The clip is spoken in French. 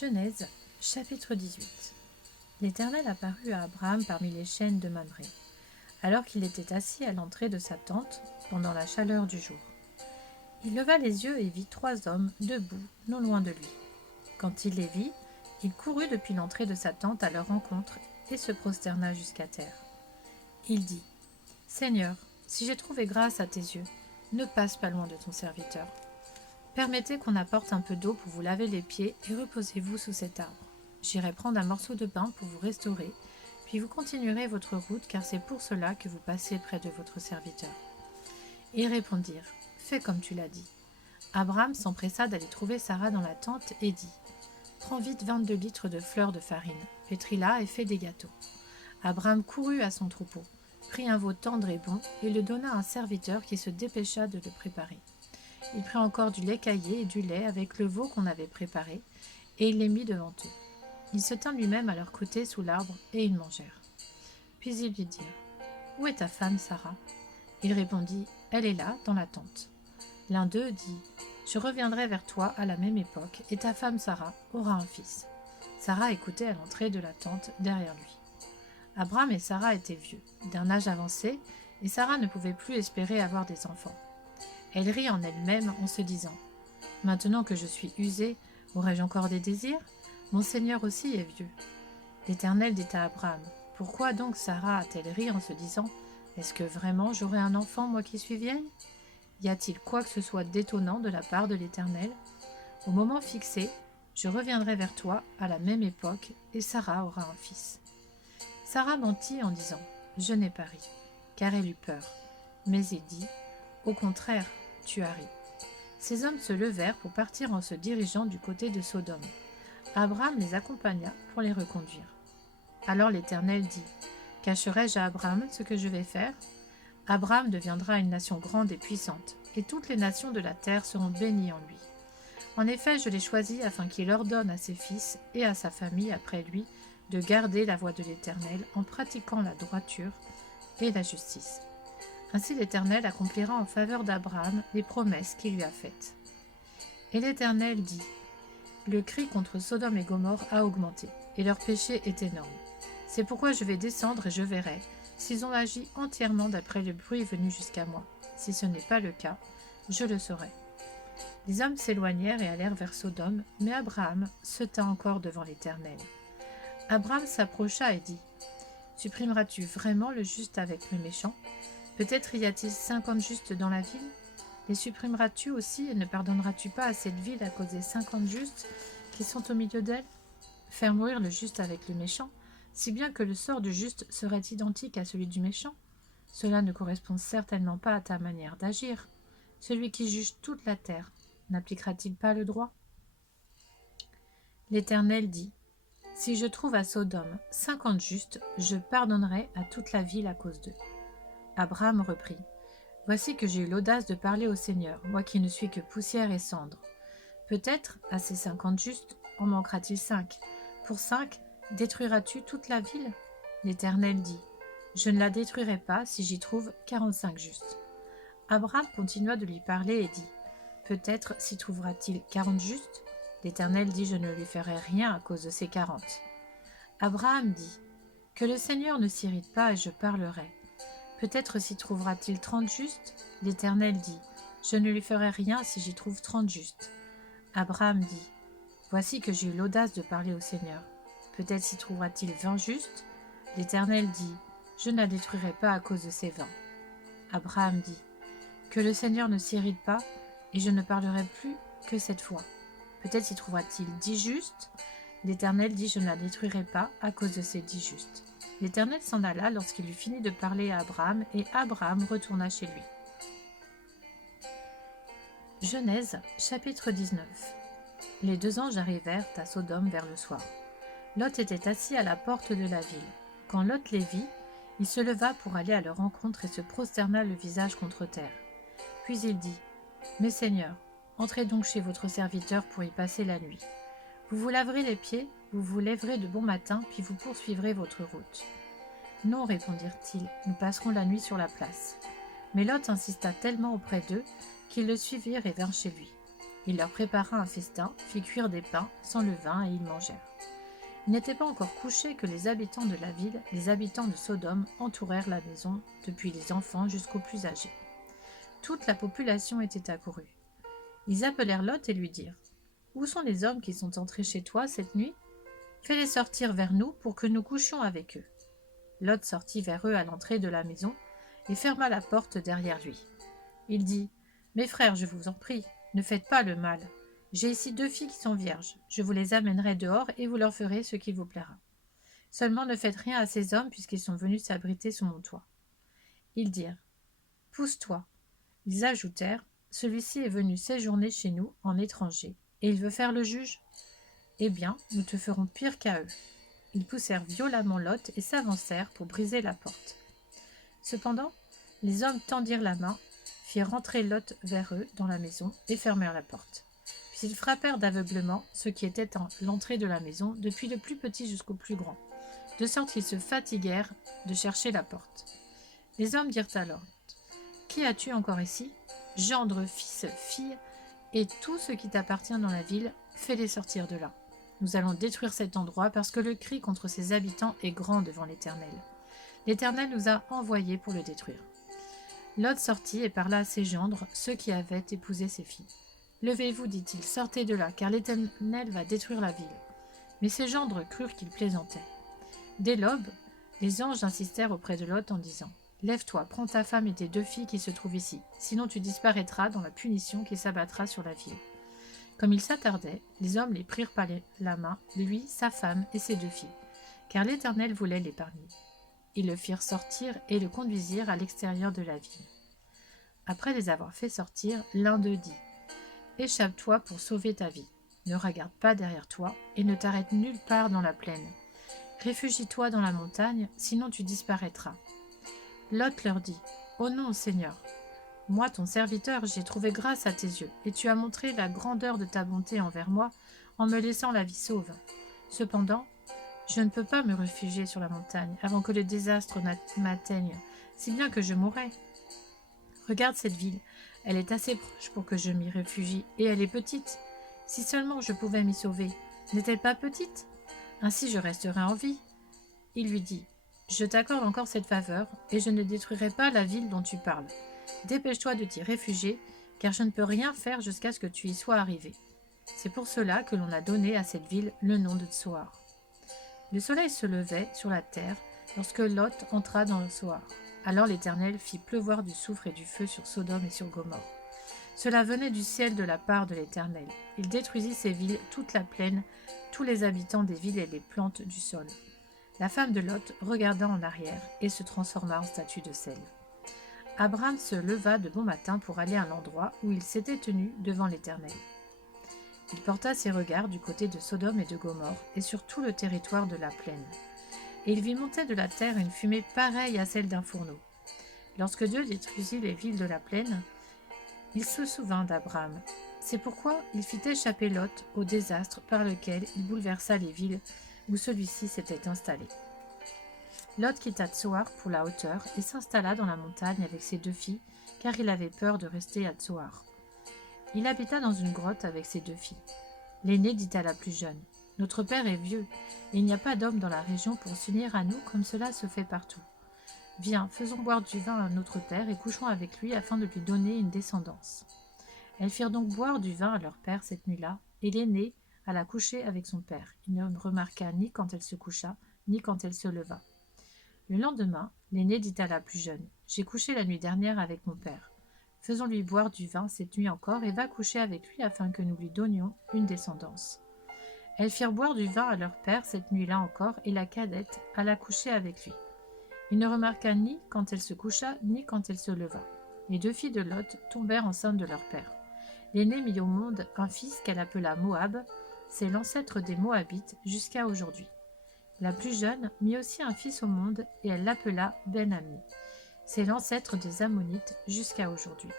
Genèse, chapitre 18. L'Éternel apparut à Abraham parmi les chênes de Mamré, alors qu'il était assis à l'entrée de sa tente pendant la chaleur du jour. Il leva les yeux et vit 3 hommes debout non loin de lui. Quand il les vit, il courut depuis l'entrée de sa tente à leur rencontre et se prosterna jusqu'à terre. Il dit : « Seigneur, si j'ai trouvé grâce à tes yeux, ne passe pas loin de ton serviteur. Permettez qu'on apporte un peu d'eau pour vous laver les pieds et reposez-vous sous cet arbre. J'irai prendre un morceau de pain pour vous restaurer, puis vous continuerez votre route, car c'est pour cela que vous passez près de votre serviteur. » Ils répondirent : « Fais comme tu l'as dit. » Abraham s'empressa d'aller trouver Sarah dans la tente et dit : « Prends vite 22 litres de fleur de farine, pétris-la et fais des gâteaux. » Abraham courut à son troupeau, prit un veau tendre et bon et le donna à un serviteur qui se dépêcha de le préparer. Il prit encore du lait caillé et du lait avec le veau qu'on avait préparé, et il les mit devant eux. Il se tint lui-même à leur côté sous l'arbre, et ils mangèrent. Puis ils lui dirent : « Où est ta femme, Sarah ?» Il répondit : « Elle est là, dans la tente. » L'un d'eux dit : « Je reviendrai vers toi à la même époque, et ta femme Sarah aura un fils. » Sarah écoutait à l'entrée de la tente derrière lui. Abraham et Sarah étaient vieux, d'un âge avancé, et Sarah ne pouvait plus espérer avoir des enfants. Elle rit en elle-même en se disant : « Maintenant que je suis usée, aurai-je encore des désirs ? Mon Seigneur aussi est vieux. » L'Éternel dit à Abraham : « Pourquoi donc Sarah a-t-elle ri en se disant : Est-ce que vraiment j'aurai un enfant, moi qui suis vieille ? Y a-t-il quoi que ce soit d'étonnant de la part de l'Éternel ? Au moment fixé, je reviendrai vers toi à la même époque, et Sarah aura un fils. » Sarah mentit en disant : « Je n'ai pas ri, car elle eut peur. » Mais il dit : « Au contraire, tu as ri. » Ces hommes se levèrent pour partir en se dirigeant du côté de Sodome. Abraham les accompagna pour les reconduire. Alors l'Éternel dit : « Cacherai-je à Abraham ce que je vais faire ? Abraham deviendra une nation grande et puissante, et toutes les nations de la terre seront bénies en lui. En effet, je l'ai choisi afin qu'il ordonne à ses fils et à sa famille après lui de garder la voie de l'Éternel en pratiquant la droiture et la justice. Ainsi l'Éternel accomplira en faveur d'Abraham les promesses qu'il lui a faites. » Et l'Éternel dit : « Le cri contre Sodome et Gomorrhe a augmenté, et leur péché est énorme. C'est pourquoi je vais descendre et je verrai s'ils ont agi entièrement d'après le bruit venu jusqu'à moi. Si ce n'est pas le cas, je le saurai. » Les hommes s'éloignèrent et allèrent vers Sodome, mais Abraham se tint encore devant l'Éternel. Abraham s'approcha et dit : « Supprimeras-tu vraiment le juste avec le méchant ? Peut-être y a-t-il 50 justes dans la ville ? Les supprimeras-tu aussi et ne pardonneras-tu pas à cette ville à cause des 50 justes qui sont au milieu d'elle ? Faire mourir le juste avec le méchant, si bien que le sort du juste serait identique à celui du méchant ? Cela ne correspond certainement pas à ta manière d'agir. Celui qui juge toute la terre, n'appliquera-t-il pas le droit ? L'Éternel dit : « Si je trouve à Sodome 50 justes, je pardonnerai à toute la ville à cause d'eux. » Abraham reprit : « Voici que j'ai eu l'audace de parler au Seigneur, moi qui ne suis que poussière et cendre. Peut-être, à ces 50 justes, en manquera-t-il 5. Pour 5, détruiras-tu toute la ville ? » L'Éternel dit : « Je ne la détruirai pas si j'y trouve 45 justes. » Abraham continua de lui parler et dit : « Peut-être s'y trouvera-t-il 40 justes ? » L'Éternel dit : « Je ne lui ferai rien à cause de ces 40. » Abraham dit : « Que le Seigneur ne s'irrite pas et je parlerai. Peut-être s'y trouvera-t-il 30 justes ? » L'Éternel dit : « Je ne lui ferai rien si j'y trouve 30 justes. » Abraham dit : « Voici que j'ai eu l'audace de parler au Seigneur. Peut-être s'y trouvera-t-il 20 justes ? » L'Éternel dit : « Je ne la détruirai pas à cause de ces 20. » Abraham dit : « Que le Seigneur ne s'irrite pas, et je ne parlerai plus que cette fois. Peut-être s'y trouvera-t-il 10 justes ? » L'Éternel dit : « Je ne la détruirai pas à cause de ces 10 justes. » L'Éternel s'en alla lorsqu'il eut fini de parler à Abraham, et Abraham retourna chez lui. Genèse, chapitre 19. Les 2 anges arrivèrent à Sodome vers le soir. Lot était assis à la porte de la ville. Quand Lot les vit, il se leva pour aller à leur rencontre et se prosterna le visage contre terre. Puis il dit : « Mes seigneurs, entrez donc chez votre serviteur pour y passer la nuit. Vous vous laverez les pieds, vous vous lèverez de bon matin, puis vous poursuivrez votre route. » « Non, répondirent-ils, nous passerons la nuit sur la place. » Mais Lot insista tellement auprès d'eux qu'ils le suivirent et vinrent chez lui. Il leur prépara un festin, fit cuire des pains sans levain et ils mangèrent. Il n'était pas encore couché que les habitants de la ville, les habitants de Sodome, entourèrent la maison, depuis les enfants jusqu'aux plus âgés. Toute la population était accourue. Ils appelèrent Lot et lui dirent : « Où sont les hommes qui sont entrés chez toi cette nuit ? Fais-les sortir vers nous pour que nous couchions avec eux. » Lot sortit vers eux à l'entrée de la maison et ferma la porte derrière lui. Il dit : « Mes frères, je vous en prie, ne faites pas le mal. J'ai ici 2 filles qui sont vierges. Je vous les amènerai dehors et vous leur ferez ce qui vous plaira. Seulement ne faites rien à ces hommes puisqu'ils sont venus s'abriter sous mon toit. » Ils dirent : « Pousse-toi. » Ils ajoutèrent : « Celui-ci est venu séjourner chez nous en étranger, et il veut faire le juge ? Eh bien, nous te ferons pire qu'à eux. » Ils poussèrent violemment Lot et s'avancèrent pour briser la porte. Cependant, les hommes tendirent la main, firent rentrer Lot vers eux dans la maison et fermèrent la porte. Puis ils frappèrent d'aveuglement ceux qui étaient à l'entrée de la maison, depuis le plus petit jusqu'au plus grand, de sorte qu'ils se fatiguèrent de chercher la porte. Les hommes dirent alors : « Qui as-tu encore ici ? Gendre, fils, fille, et tout ce qui t'appartient dans la ville, fais-les sortir de là. Nous allons détruire cet endroit parce que le cri contre ses habitants est grand devant l'Éternel. L'Éternel nous a envoyés pour le détruire. » Lot sortit et parla à ses gendres, ceux qui avaient épousé ses filles. « Levez-vous, dit-il, sortez de là, car l'Éternel va détruire la ville. » Mais ses gendres crurent qu'il plaisantait. Dès l'aube, les anges insistèrent auprès de Lot en disant : « Lève-toi, prends ta femme et tes 2 filles qui se trouvent ici, sinon tu disparaîtras dans la punition qui s'abattra sur la ville. » Comme il s'attardait, les hommes les prirent par la main, lui, sa femme et ses 2 filles, car l'Éternel voulait l'épargner. Ils le firent sortir et le conduisirent à l'extérieur de la ville. Après les avoir fait sortir, l'un d'eux dit : « Échappe-toi pour sauver ta vie. Ne regarde pas derrière toi et ne t'arrête nulle part dans la plaine. Réfugie-toi dans la montagne, sinon tu disparaîtras. » Lot leur dit : « Oh non, Seigneur, moi, ton serviteur, j'ai trouvé grâce à tes yeux, et tu as montré la grandeur de ta bonté envers moi en me laissant la vie sauve. Cependant, je ne peux pas me réfugier sur la montagne avant que le désastre m'atteigne, si bien que je mourrai. Regarde cette ville, elle est assez proche pour que je m'y réfugie, et elle est petite. Si seulement je pouvais m'y sauver, n'est-elle pas petite ? Ainsi je resterai en vie. » Il lui dit : « Je t'accorde encore cette faveur, et je ne détruirai pas la ville dont tu parles. Dépêche-toi de t'y réfugier, car je ne peux rien faire jusqu'à ce que tu y sois arrivé. C'est pour cela que l'on a donné à cette ville le nom de Tsoar. » Le soleil se levait sur la terre lorsque Lot entra dans le Tsoar. Alors l'Éternel fit pleuvoir du soufre et du feu sur Sodome et sur Gomorrhe. Cela venait du ciel de la part de l'Éternel. Il détruisit ces villes, toute la plaine, tous les habitants des villes et les plantes du sol. La femme de Lot regarda en arrière et se transforma en statue de sel. Abraham se leva de bon matin pour aller à l'endroit où il s'était tenu devant l'Éternel. Il porta ses regards du côté de Sodome et de Gomorrhe et sur tout le territoire de la plaine. Et il vit monter de la terre une fumée pareille à celle d'un fourneau. Lorsque Dieu détruisit les villes de la plaine, il se souvint d'Abraham. C'est pourquoi il fit échapper Lot au désastre par lequel il bouleversa les villes où celui-ci s'était installé. Lot quitta Tsoar pour la hauteur et s'installa dans la montagne avec ses 2 filles, car il avait peur de rester à Tsoar. Il habita dans une grotte avec ses 2 filles. L'aînée dit à la plus jeune : « Notre père est vieux, et il n'y a pas d'homme dans la région pour s'unir à nous comme cela se fait partout. Viens, faisons boire du vin à notre père et couchons avec lui afin de lui donner une descendance. » Elles firent donc boire du vin à leur père cette nuit-là, et l'aînée alla coucher avec son père. Il ne remarqua ni quand elle se coucha, ni quand elle se leva. Le lendemain, l'aînée dit à la plus jeune : « J'ai couché la nuit dernière avec mon père. Faisons-lui boire du vin cette nuit encore et va coucher avec lui afin que nous lui donnions une descendance. » Elles firent boire du vin à leur père cette nuit-là encore, et la cadette alla coucher avec lui. Il ne remarqua ni quand elle se coucha, ni quand elle se leva. Les 2 filles de Lot tombèrent enceintes de leur père. L'aînée mit au monde un fils qu'elle appela Moab, c'est l'ancêtre des Moabites jusqu'à aujourd'hui. La plus jeune mit aussi un fils au monde, et elle l'appela Ben-Ammi. C'est l'ancêtre des Ammonites jusqu'à aujourd'hui.